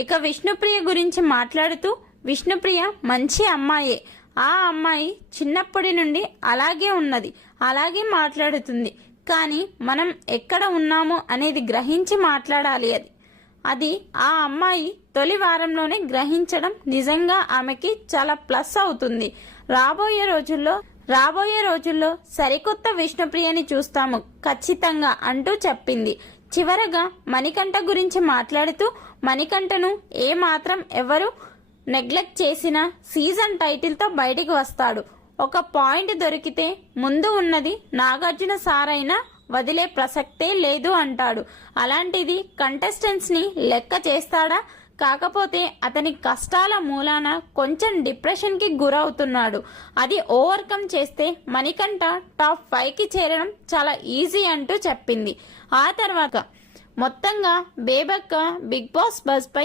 ఇక విష్ణుప్రియ గురించి మాట్లాడుతూ విష్ణుప్రియ మంచి అమ్మాయే, ఆ అమ్మాయి చిన్నప్పటి నుండి అలాగే ఉన్నది, అలాగే మాట్లాడుతుంది. కానీ మనం ఎక్కడ ఉన్నామో అనేది గ్రహించి మాట్లాడాలి. అది ఆ అమ్మాయి తొలి వారంలోనే గ్రహించడం నిజంగా ఆమెకి చాలా ప్లస్ అవుతుంది. రాబోయే రోజుల్లో సరికొత్త విష్ణుప్రియని చూస్తాము ఖచ్చితంగా అంటూ చెప్పింది. చివరగా మణికంఠ గురించి మాట్లాడుతూ మణికంఠను ఏమాత్రం ఎవరు నెగ్లెక్ట్ చేసినా సీజన్ టైటిల్తో బయటికి వస్తాడు. ఒక పాయింట్ దొరికితే ముందు ఉన్నది నాగార్జున సారైనా వదిలే ప్రసక్తే లేదు అంటాడు. అలాంటిది కంటెస్టెంట్స్ ని లెక్క చేస్తాడా? కాకపోతే అతని కష్టాల మూలాన కొంచెం డిప్రెషన్ కి గురవుతున్నాడు. అది ఓవర్కమ్ చేస్తే మణికంఠ టాప్ 5కి చేరడం చాలా ఈజీ అంటూ చెప్పింది. ఆ తర్వాత మొత్తంగా బేబక్క బిగ్ బాస్ బజ్ పై